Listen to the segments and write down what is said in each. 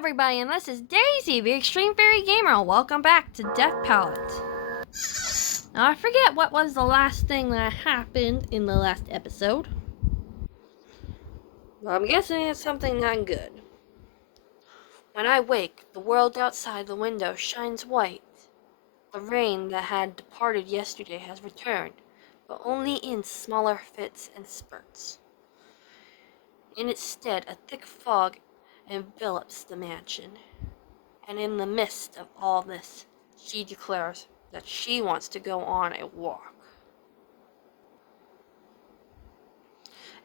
everybody, and this is Daisy, the Extreme Fairy Gamer. Welcome back to Death Palette. Now, I forget what was the last thing that happened in the last episode. But I'm guessing it's something not good. When I wake, the world outside the window shines white. The rain that had departed yesterday has returned, but only in smaller fits and spurts. In its stead, a thick fog envelops the mansion. And in the midst of all this, she declares that she wants to go on a walk.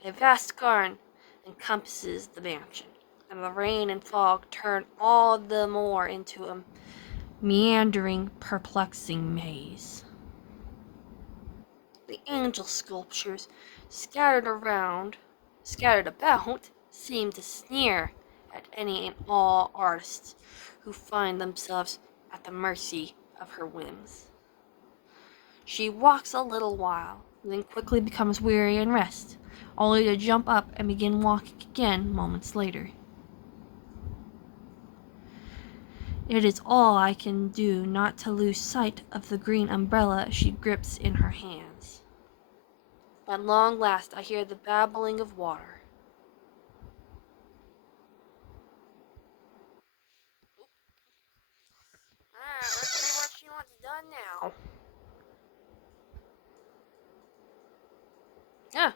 A vast garden encompasses the mansion, and the rain and fog turn all the more into a meandering, perplexing maze. The angel sculptures scattered about seem to sneer at any and all artists who find themselves at the mercy of her whims. She walks a little while, then quickly becomes weary and rests, only to jump up and begin walking again moments later. It is all I can do not to lose sight of the green umbrella she grips in her hands. At long last I hear the babbling of water. Let's see what she wants done now. Yeah.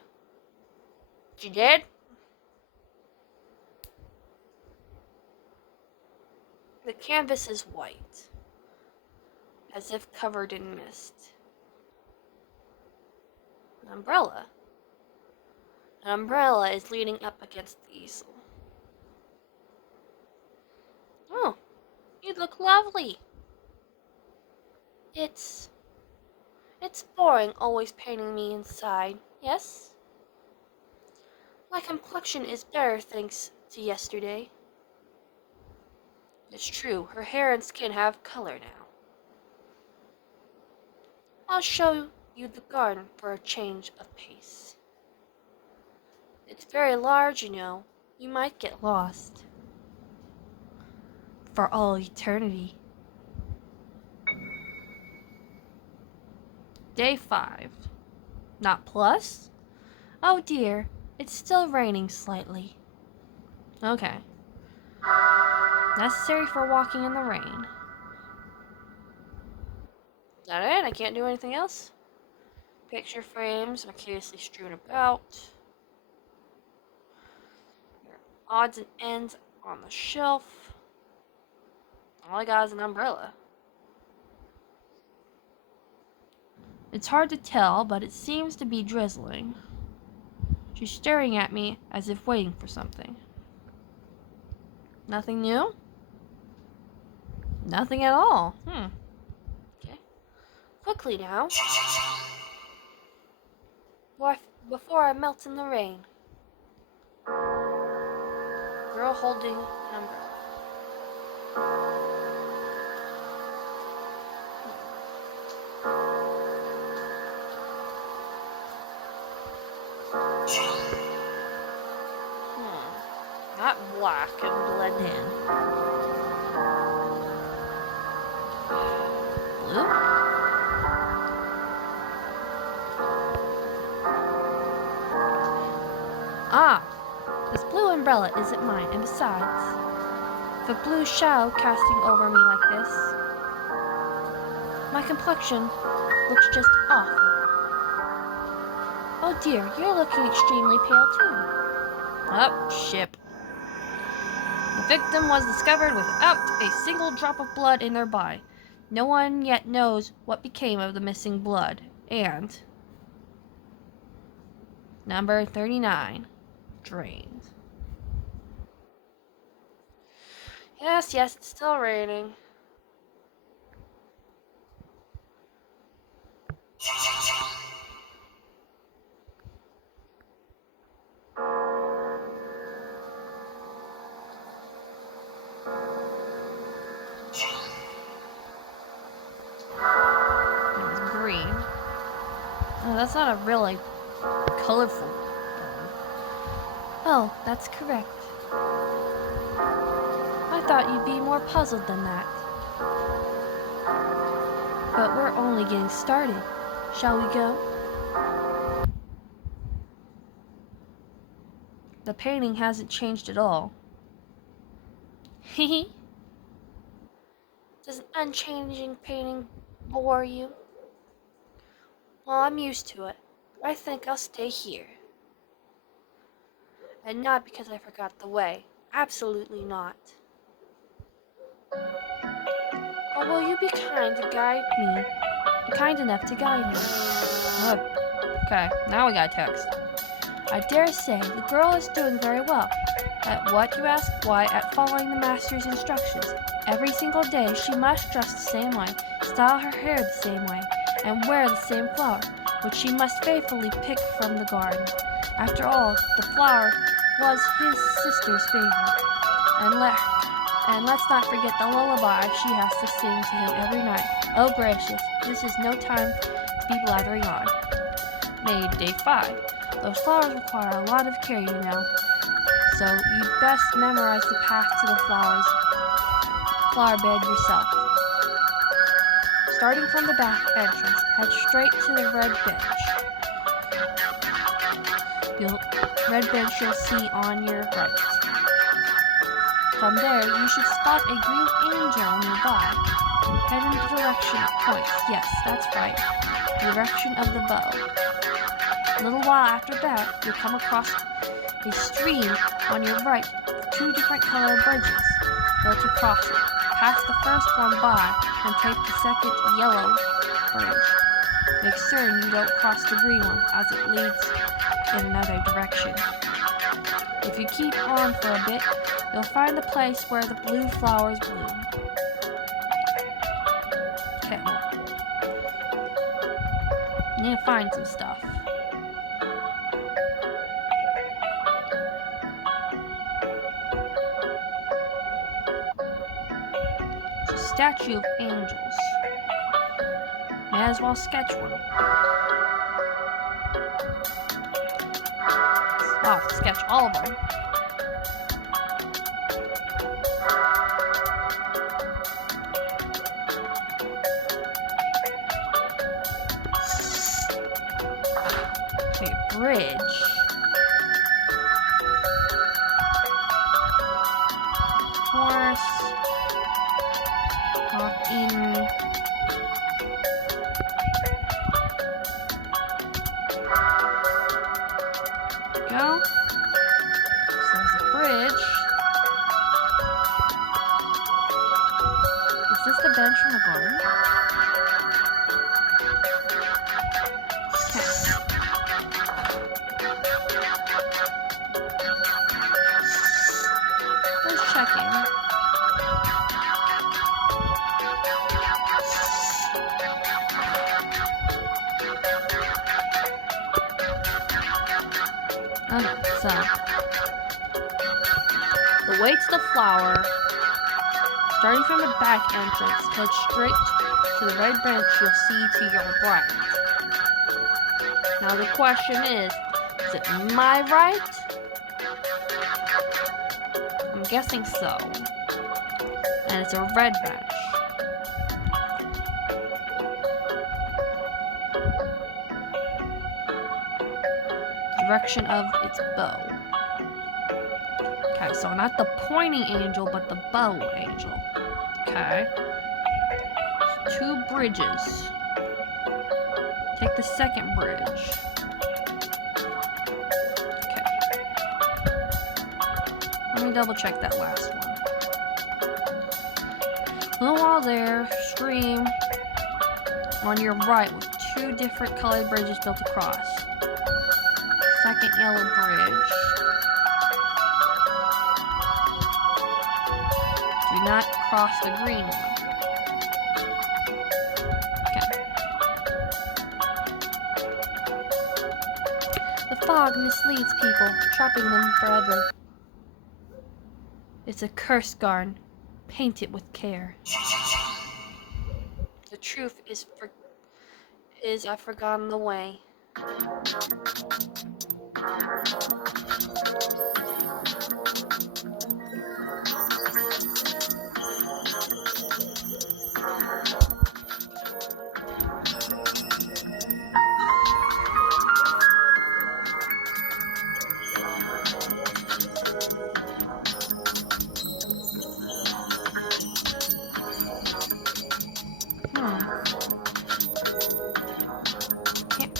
She did? The canvas is white, as if covered in mist. An umbrella. An umbrella is leaning up against the easel. Oh, you look lovely. It's boring always painting me inside, yes? My complexion is better thanks to yesterday. It's true, her hair and skin have color now. I'll show you the garden for a change of pace. It's very large, you know. You might get lost. For all eternity. Day 5. Not plus? Oh dear, it's still raining slightly. Okay. Necessary for walking in the rain. Is that it? I can't do anything else? Picture frames are curiously strewn about. There are odds and ends on the shelf. All I got is an umbrella. It's hard to tell, but it seems to be drizzling. She's staring at me as if waiting for something. Nothing new? Nothing at all. Okay. Quickly now. Before I melt in the rain. Girl holding an umbrella. Not black and blend in. Blue? Ah, this blue umbrella isn't mine, and besides, the blue shadow casting over me like this, my complexion looks just awful. Oh dear, you're looking extremely pale too. Oh, ship. The victim was discovered without a single drop of blood in their body. No one yet knows what became of the missing blood. And number 39, drained. Yes, it's still raining. Oh, that's not a really colorful bird. Oh, that's correct. My I thought you'd be more puzzled than that. But we're only getting started. Shall we go? The painting hasn't changed at all. Hehe. Does an unchanging painting bore you? Well, I'm used to it. I think I'll stay here. And not because I forgot the way. Absolutely not. Or will you be kind to guide me? Be kind enough to guide me. Oh, okay, now we got text. I dare say the girl is doing very well. At what, you ask? Why, at following the master's instructions. Every single day she must dress the same way, style her hair the same way, and wear the same flower, which she must faithfully pick from the garden. After all, the flower was his sister's favorite. And let's not forget the lullaby she has to sing to him every night. Oh gracious, this is no time to be blathering on. Made day 5. Those flowers require a lot of care, you know. So you'd best memorize the path to the flower bed yourself. Starting from the back entrance, head straight to the red bench you'll see on your right. From there, you should spot a green angel nearby. Head in the direction it points. Yes, that's right. The direction of the bow. A little while after that, you'll come across a stream on your right with 2 different colored bridges built across it. Pass the first one by and take the second yellow bridge. Make certain you don't cross the green one as it leads in another direction. If you keep on for a bit, you'll find the place where the blue flowers bloom. Okay, well, you need to find some stuff. It's a statue of angels. May as well sketch one. Wow, sketch all of them. Okay, bridge. Horse. Walking. Go. So there's a bridge. Is this the bench from the garden? Just checking. Okay, so the way to the flower, starting from the back entrance, head straight to the red bench you'll see to your right. Now the question is it my right? I'm guessing so. And it's a red bench. Direction of its bow. Okay, so not the pointing angel, but the bow angel. Okay. 2 bridges. Take the second bridge. Okay. Let me double check that last one. A little while there, stream on your right with 2 different colored bridges built across. Second yellow bridge. Do not cross the green one. Okay. The fog misleads people, trapping them forever. It's a cursed garden. Paint it with care. The truth is I've forgotten the way.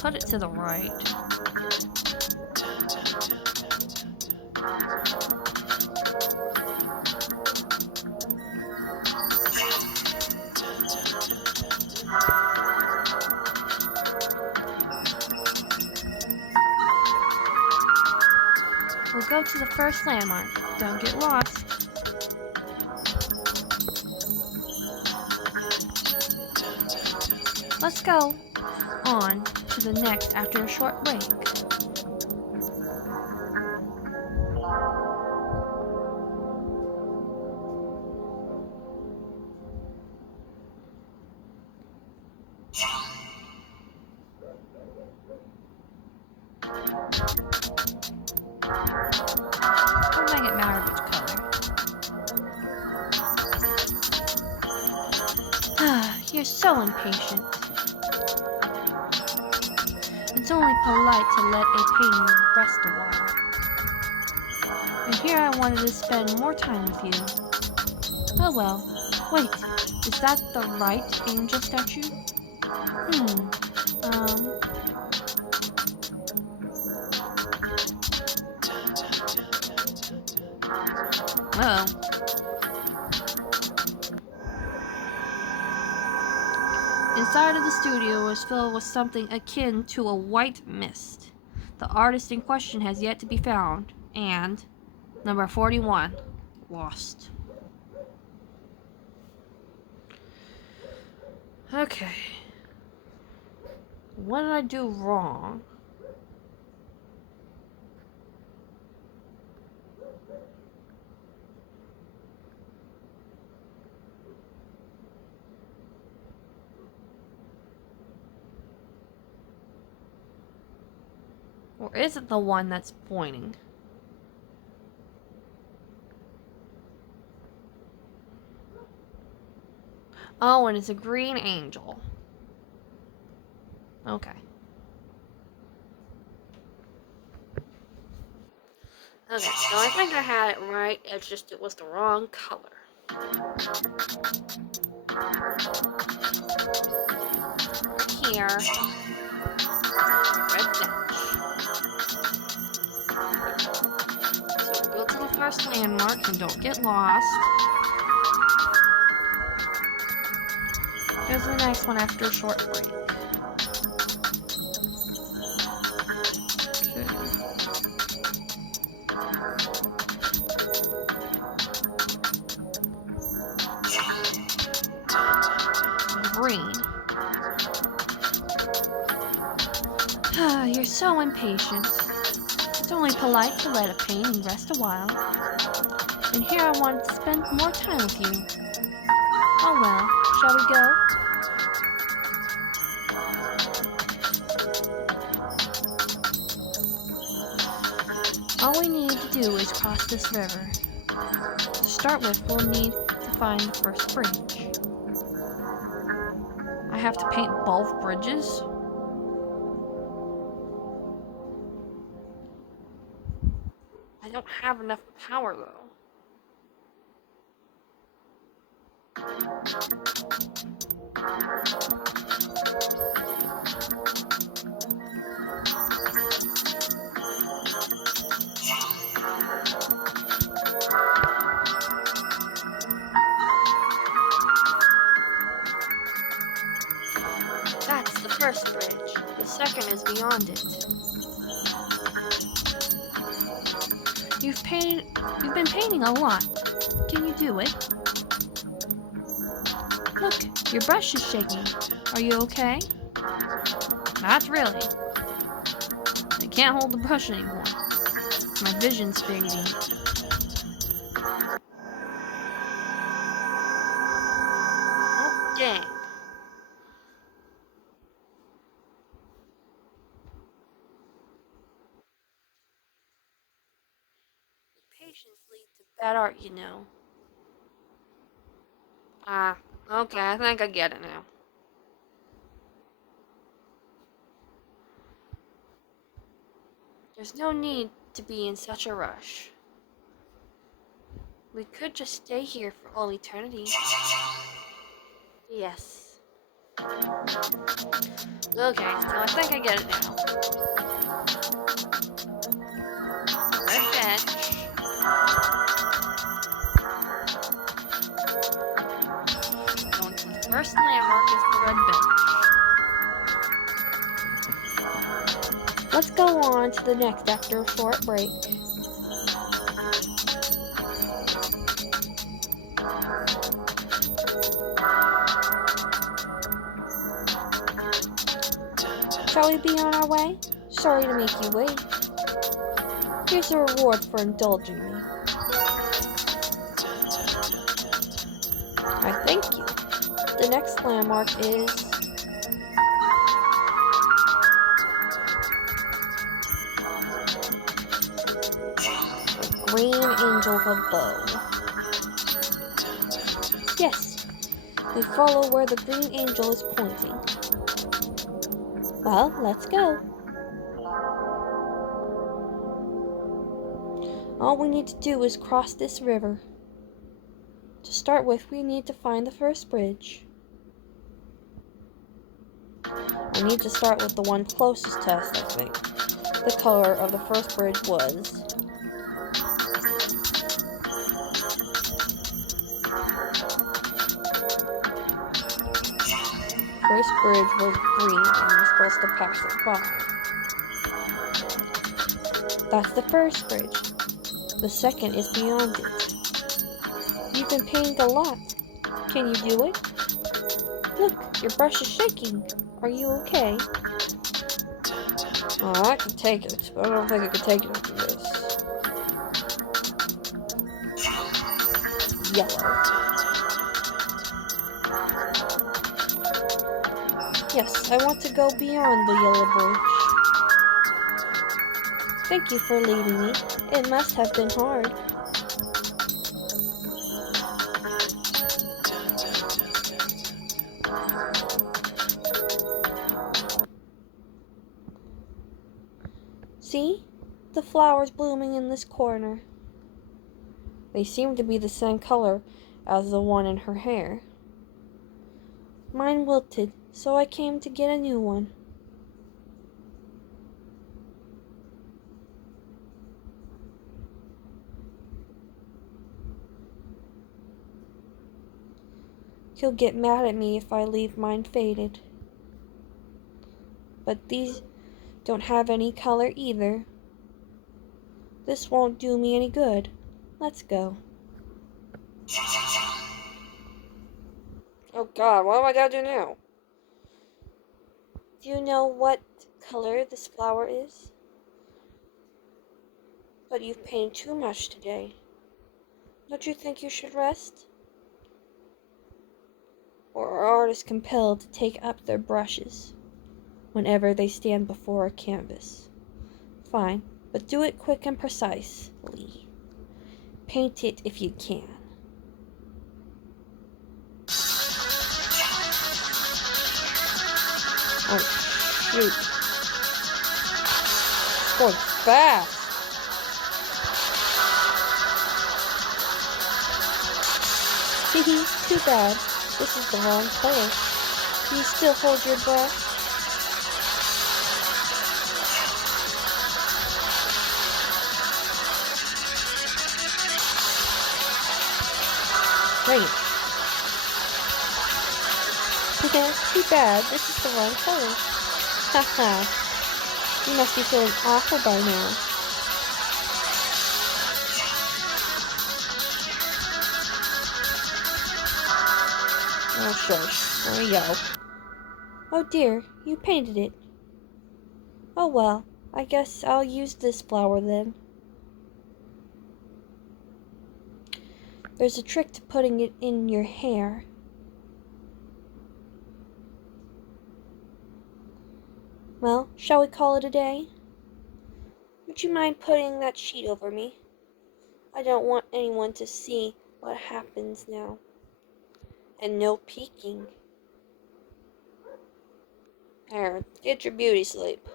put it to the right. We'll go to the first landmark. Don't get lost. Let's go on to the next after a short break. Don't make it matter which color. You're so impatient. It's only polite to let a painting rest a while. And here I wanted to spend more time with you. Oh well. Wait, is that the right angel statue? Uh-oh. Inside of the studio was filled with something akin to a white mist. The artist in question has yet to be found, and number 41, lost. Okay. What did I do wrong? Or is it the one that's pointing? Oh, and it's a green angel. Okay. Okay, so I think I had it right. It's just it was the wrong color. Here. Red bench. So go to the first landmark and don't get lost. Here's the next one after a short break. Green. You're so impatient. It's only polite to let a painting rest a while. And here I wanted to spend more time with you. Oh well, shall we go? All we need to do is cross this river. To start with, we'll need to find the first bridge. I have to paint both bridges? I don't have enough power though. That's the first bridge. The second is beyond it. You've been painting a lot. Can you do it? Look, your brush is shaking. Are you okay? Not really. I can't hold the brush anymore. My vision's fading. Oh, dang. Patience leads to bad art, you know. Okay, I think I get it now. There's no need to be in such a rush. We could just stay here for all eternity. Yes. Okay, so I think I get it now. Red bench. Going to the first landmark is the red bench. Let's go on to the next after a short break. Shall we be on our way? Sorry to make you wait. Here's a reward for indulging me. I thank you. The next landmark is the Green Angel of Bow. Yes, we follow where the Green Angel is pointing. Well, let's go. All we need to do is cross this river. To start with, we need to find the first bridge. I need to start with the one closest to us, I think. The color of the first bridge was first bridge was green and you're supposed to pass it by. That's the first bridge. The second is beyond it. You've been painting a lot. Can you do it? Look, your brush is shaking. Are you okay? Oh, I can take it, but I don't think I can take it after this. Yellow. Yes, I want to go beyond the yellow bridge. Thank you for leading me. It must have been hard. See? The flowers blooming in this corner. They seem to be the same color as the one in her hair. Mine wilted, so I came to get a new one. He'll get mad at me if I leave mine faded. But these don't have any color either. This won't do me any good. Let's go. Oh God, what am I gonna do now? Do you know what color this flower is? But you've painted too much today. Don't you think you should rest? Or are artists compelled to take up their brushes whenever they stand before a canvas? Fine, but do it quick and precisely. Paint it if you can. Oh, shoot. It's going fast. Hehe, too bad. This is the wrong color. Do you still hold your breath? Great. Too bad. This is the wrong color. Haha. You must be feeling awful by now. Oh, shush. There we go. Oh dear, you painted it. Oh well, I guess I'll use this flower then. There's a trick to putting it in your hair. Well, shall we call it a day? Would you mind putting that sheet over me? I don't want anyone to see what happens now. And no peeking. There, get your beauty sleep.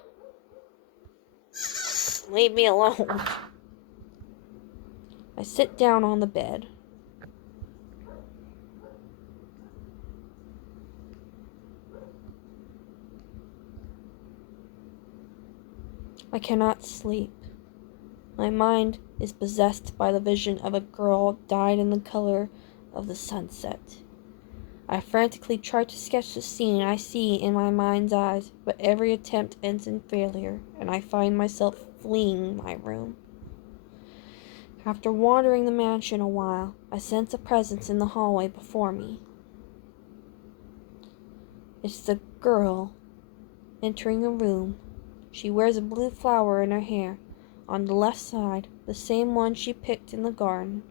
Leave me alone. I sit down on the bed. I cannot sleep. My mind is possessed by the vision of a girl dyed in the color of the sunset. I frantically try to sketch the scene I see in my mind's eyes, but every attempt ends in failure, and I find myself fleeing my room. After wandering the mansion a while, I sense a presence in the hallway before me. It's the girl entering a room. She wears a blue flower in her hair. On the left side, the same one she picked in the garden.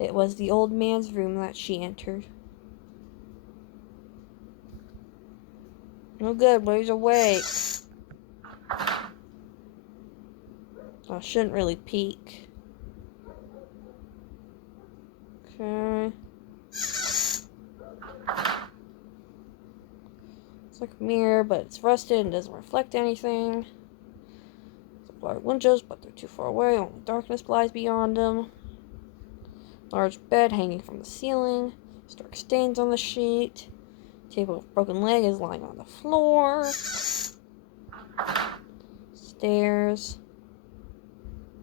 It was the old man's room that she entered. No good, but he's awake. I shouldn't really peek. Okay. It's like a mirror, but it's rusted and doesn't reflect anything. Large windows, but they're too far away. Only darkness lies beyond them. Large bed hanging from the ceiling. Stark stains on the sheet. Table with broken leg is lying on the floor. Stairs.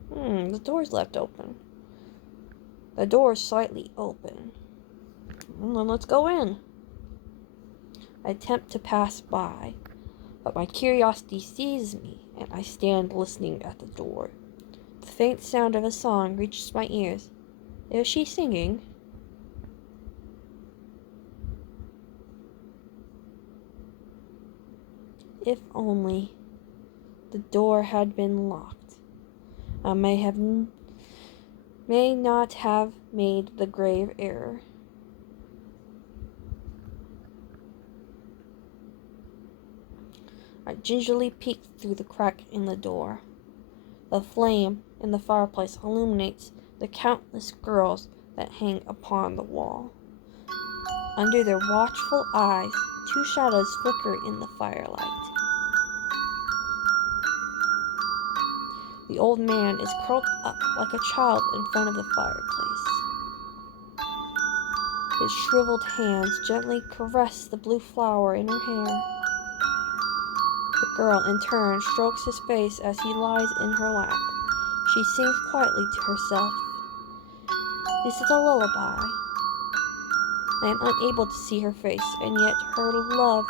The door's left open. The door is slightly open. Well, then let's go in. I attempt to pass by, but my curiosity seizes me, and I stand listening at the door. The faint sound of a song reaches my ears. Is she singing? If only the door had been locked, I may not have made the grave error. I gingerly peeked through the crack in the door. The flame in the fireplace illuminates the countless girls that hang upon the wall. Under their watchful eyes, two shadows flicker in the firelight. The old man is curled up like a child in front of the fireplace. His shriveled hands gently caress the blue flower in her hair. The girl, in turn, strokes his face as he lies in her lap. She sings quietly to herself. This is a lullaby. I am unable to see her face, and yet her love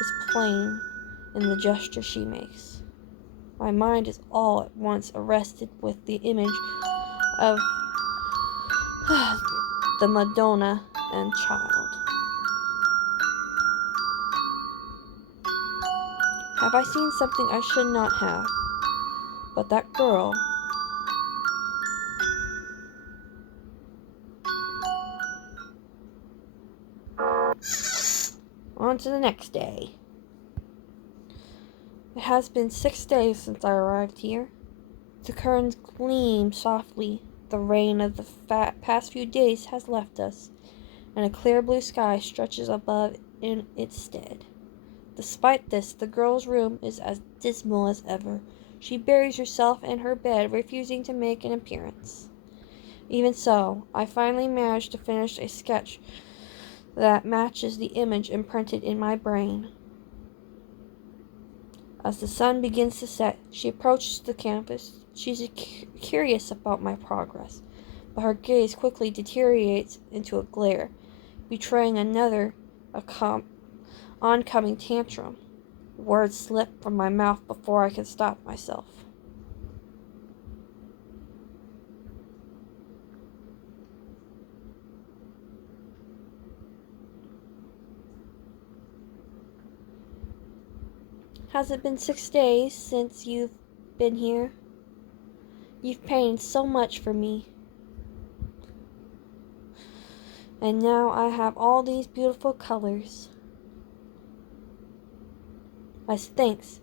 is plain in the gesture she makes. My mind is all at once arrested with the image of the Madonna and child. Have I seen something I should not have? But that girl... On to the next day. It has been 6 days since I arrived here. The curtains gleam softly. The rain of the past few days has left us, and a clear blue sky stretches above in its stead. Despite this, the girl's room is as dismal as ever. She buries herself in her bed, refusing to make an appearance. Even so, I finally managed to finish a sketch that matches the image imprinted in my brain. As the sun begins to set, she approaches the campus. She's curious about my progress, but her gaze quickly deteriorates into a glare, betraying another oncoming tantrum. Words slip from my mouth before I can stop myself. Has it been 6 days since you've been here? You've painted so much for me. And now I have all these beautiful colors. As thanks,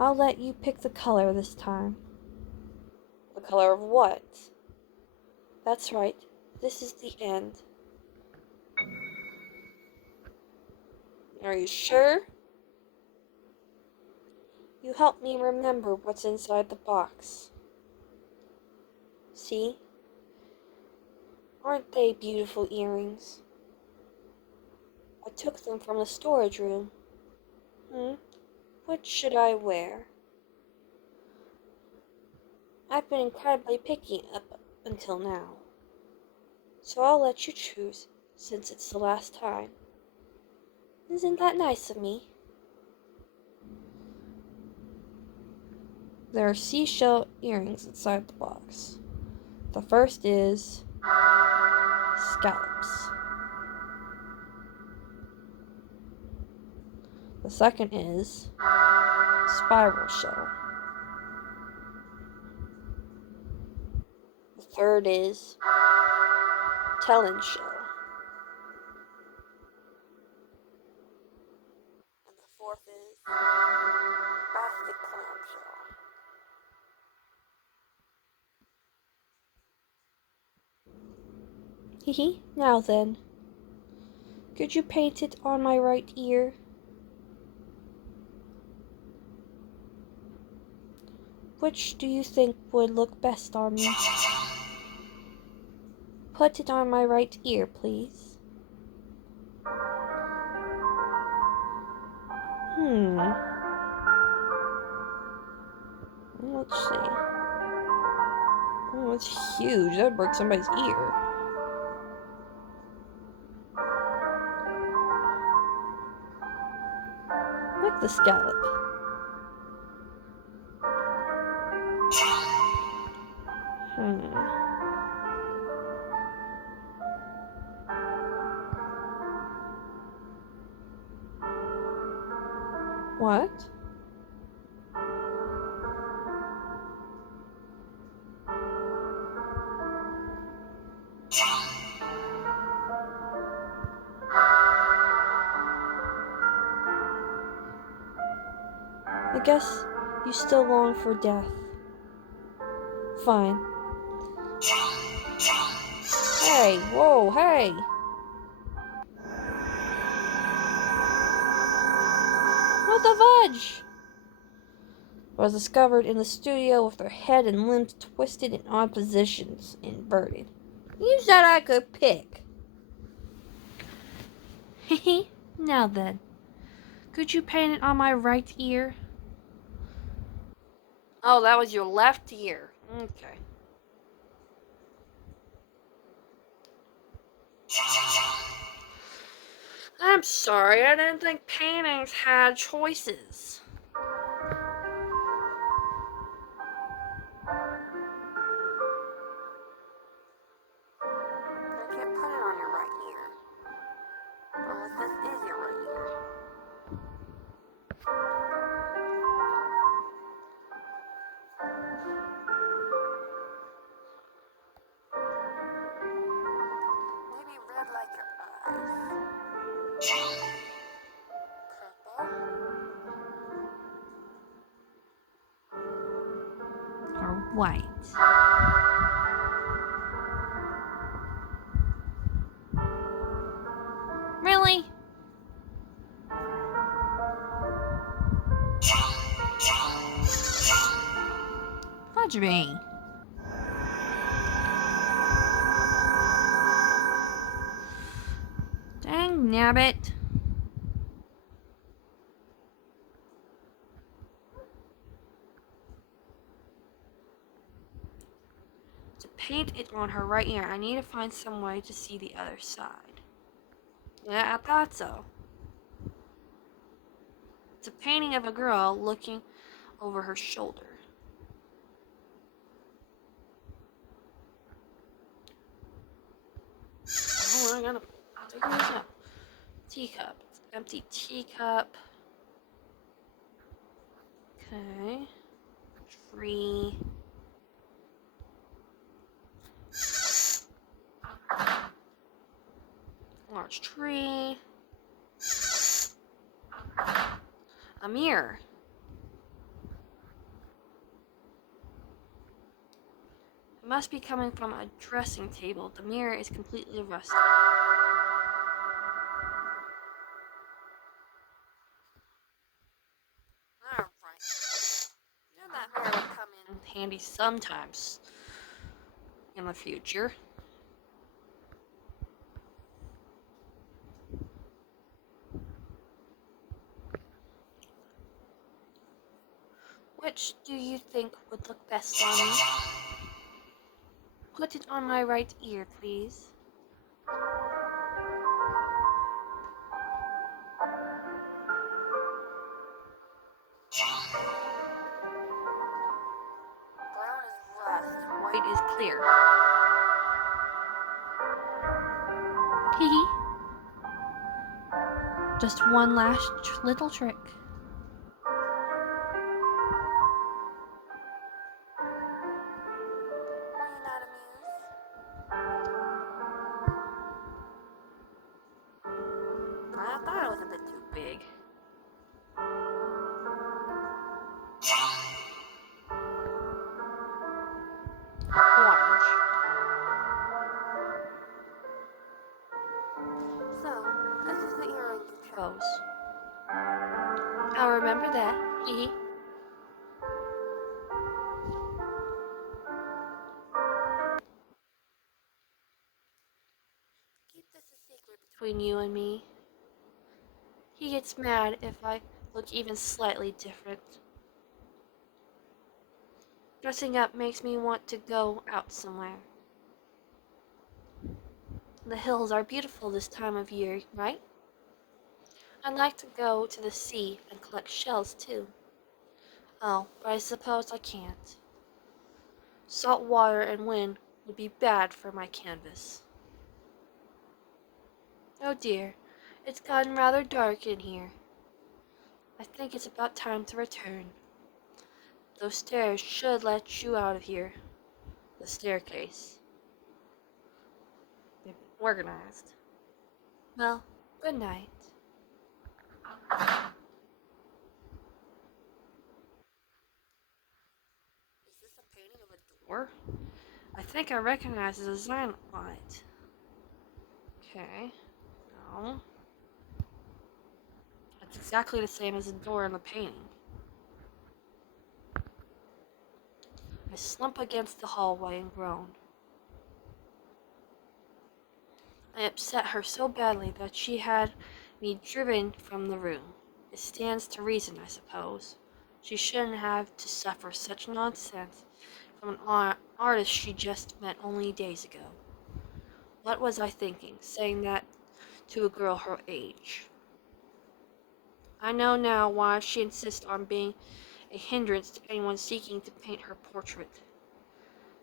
I'll let you pick the color this time. The color of what? That's right, this is the end. Are you sure? You help me remember what's inside the box. See? Aren't they beautiful earrings? I took them from the storage room. Which should I wear? I've been incredibly picky up until now. So I'll let you choose, since it's the last time. Isn't that nice of me? There are seashell earrings inside the box. The first is scallops. The second is spiral shell. The third is Talon shell. And the fourth is basket clam shell. Hehe, now then. Could you paint it on my right ear? Which do you think would look best on me? Put it on my right ear, please. Let's see. Oh, it's huge. That would break somebody's ear. Like the scallop. What? I guess you still long for death. Fine. Hey, whoa, hey! What the fudge? Was discovered in the studio with her head and limbs twisted in odd positions, inverted. You said I could pick. Hehe, now then. Could you paint it on my right ear? Oh, that was your left ear. Okay. I'm sorry, I didn't think paintings had choices. I can't put it on your right ear. Unless this is your right ear. Maybe red like your eyes. Purple. Or white. Really? Fudge me. Dang nabbit. To paint it on her right ear, I need to find some way to see the other side. Yeah, I thought so. It's a painting of a girl looking over her shoulder. Oh, I'll figure this out. Teacup. It's an empty teacup. Okay. Tree. Large tree. A mirror. It must be coming from a dressing table. The mirror is completely rusted. Alright. That mirror would come in handy sometimes in the future. Which do you think would look best on me? Put it on my right ear, please. Brown is rust, white is clear. Hee. Just one last little trick. Are you not amused? I thought it was a bit too big. Orange. So, this is the earring you chose. I'll remember that. Hee. Keep this a secret between you and me. He gets mad if I look even slightly different. Dressing up makes me want to go out somewhere. The hills are beautiful this time of year, right? I'd like to go to the sea and collect shells too. Oh, but I suppose I can't. Salt water and wind would be bad for my canvas. Oh dear, it's gotten rather dark in here. I think it's about time to return. Those stairs should let you out of here. The staircase. They've been organized. Well, good night. Is this a painting of a door? I think I recognize the design on it. Okay. No. It's exactly the same as the door in the painting. I slump against the hallway and groan. I upset her so badly that she had me driven from the room. It stands to reason, I suppose. She shouldn't have to suffer such nonsense from an artist she just met only days ago. What was I thinking, saying that to a girl her age? I know now why she insists on being a hindrance to anyone seeking to paint her portrait.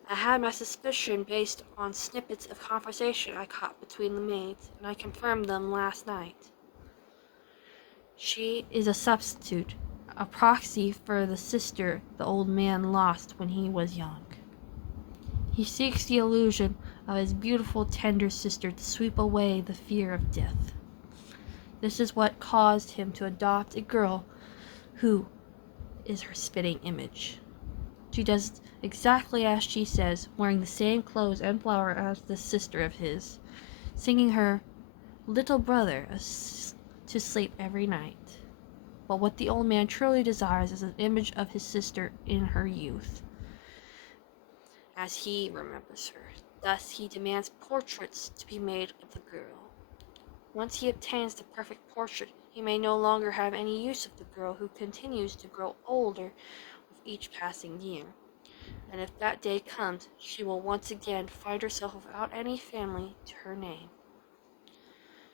I had my suspicion based on snippets of conversation I caught between the maids, and I confirmed them last night. She is a substitute, a proxy for the sister the old man lost when he was young. He seeks the illusion of his beautiful, tender sister to sweep away the fear of death. This is what caused him to adopt a girl who is her spitting image. She does exactly as she says, wearing the same clothes and flower as this sister of his, singing her little brother to sleep every night. But what the old man truly desires is an image of his sister in her youth, as he remembers her. Thus he demands portraits to be made of the girl. Once he obtains the perfect portrait, he may no longer have any use of the girl who continues to grow older with each passing year. And if that day comes, she will once again find herself without any family to her name.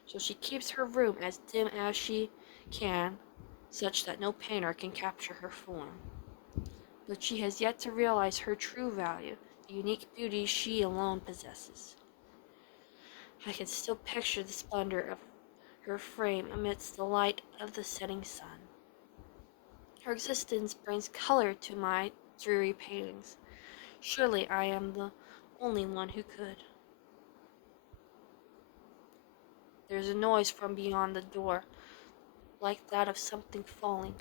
So she keeps her room as dim as she can, such that no painter can capture her form. But she has yet to realize her true value, the unique beauty she alone possesses. I can still picture the splendor of her frame amidst the light of the setting sun. Her existence brings color to my dreary paintings. Surely I am the only one who could. There's a noise from beyond the door, like that of something falling.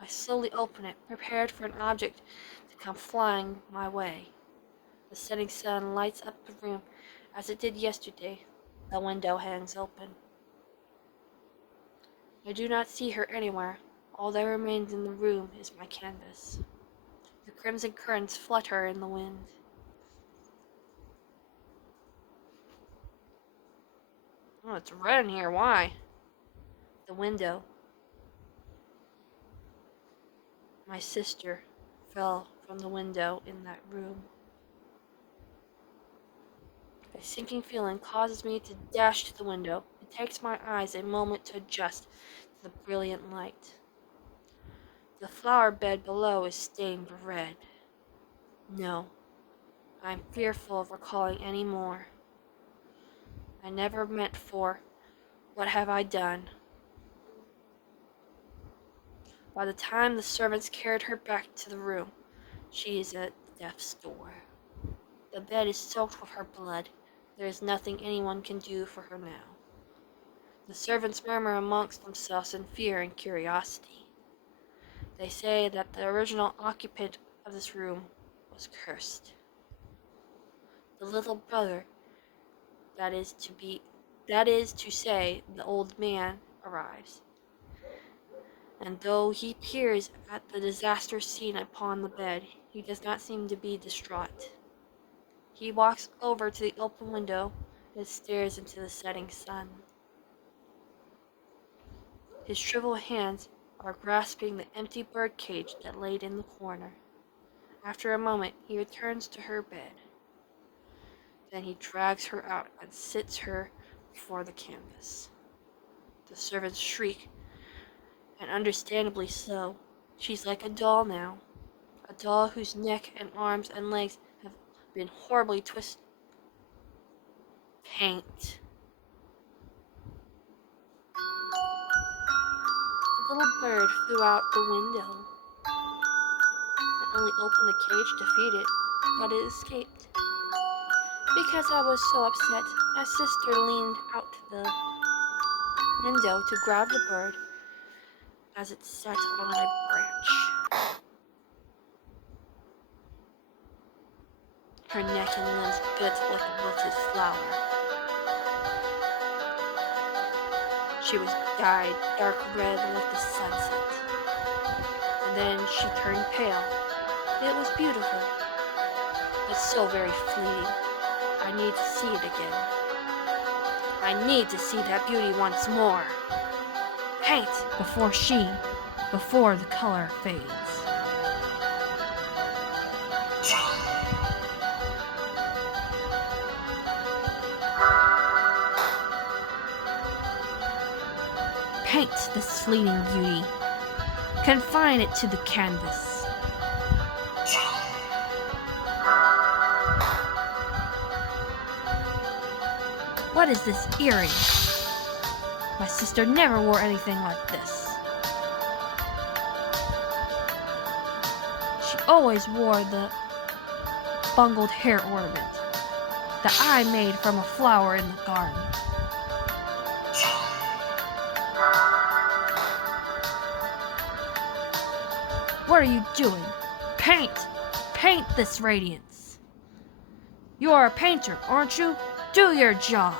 I slowly open it, prepared for an object to come flying my way. The setting sun lights up the room as it did yesterday. The window hangs open. I do not see her anywhere. All that remains in the room is my canvas. The crimson curtains flutter in the wind. Oh, it's red in here. Why? The window. My sister fell from the window in that room. A sinking feeling causes me to dash to the window. It takes my eyes a moment to adjust to the brilliant light. The flower bed below is stained red. No, I am fearful of recalling any more. I never meant for. What have I done? By the time the servants carried her back to the room, she is at death's door. The bed is soaked with her blood. There is nothing anyone can do for her now. The servants murmur amongst themselves in fear and curiosity. They say that the original occupant of this room was cursed. The little brother, that is to say, the old man, arrives. And though he peers at the disastrous scene upon the bed, he does not seem to be distraught. He walks over to the open window and stares into the setting sun. His shriveled hands are grasping the empty bird cage that laid in the corner. After a moment, he returns to her bed. Then he drags her out and sits her before the canvas. The servants shriek, and understandably so. She's like a doll now, a doll whose neck and arms and legs have been horribly twisted. Paint. The little bird flew out the window. I only opened the cage to feed it, but it escaped. Because I was so upset, my sister leaned out the window to grab the bird as it sat on a branch. Her neck and limbs bit like a wilted flower. She was dyed dark red like the sunset. And then she turned pale. It was beautiful, but so very fleeting. I need to see it again. I need to see that beauty once more. Paint before the color fades. Paint this fleeting beauty. Confine it to the canvas. What is this earring? My sister never wore anything like this. She always wore the bungled hair ornament that I made from a flower in the garden. What are you doing? Paint this radiance. You are a painter, aren't you? Do your job.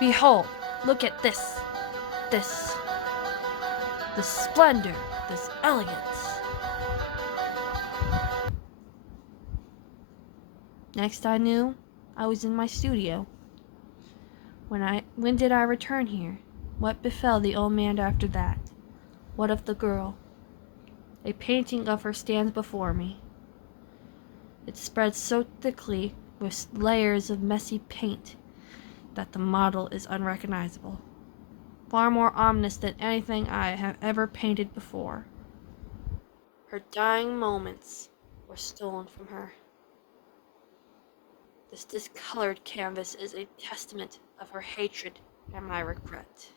Behold, look at this splendor, this elegance. Next I knew, I was in my studio. When did I return here? What befell the old man after that? What of the girl? A painting of her stands before me. It spreads so thickly with layers of messy paint that the model is unrecognizable, far more ominous than anything I have ever painted before. Her dying moments were stolen from her. This discolored canvas is a testament of her hatred and my regret.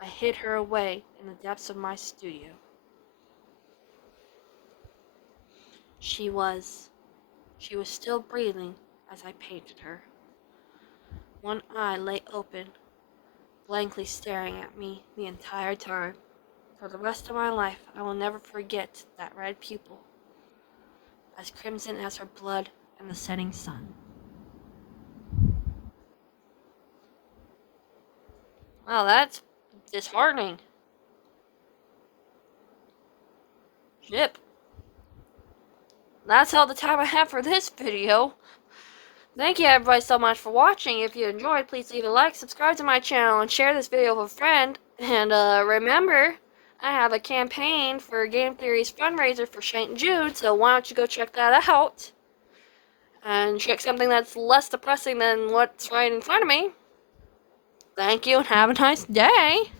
I hid her away in the depths of my studio. She was still breathing as I painted her. One eye lay open, blankly staring at me the entire time. For the rest of my life, I will never forget that red pupil, as crimson as her blood and the setting sun. Wow, that's disheartening. Yep. That's all the time I have for this video. Thank you everybody so much for watching. If you enjoyed, please leave a like, subscribe to my channel, and share this video with a friend. And remember, I have a campaign for Game Theory's fundraiser for Jude, so why don't you go check that out? And check something that's less depressing than what's right in front of me. Thank you and have a nice day.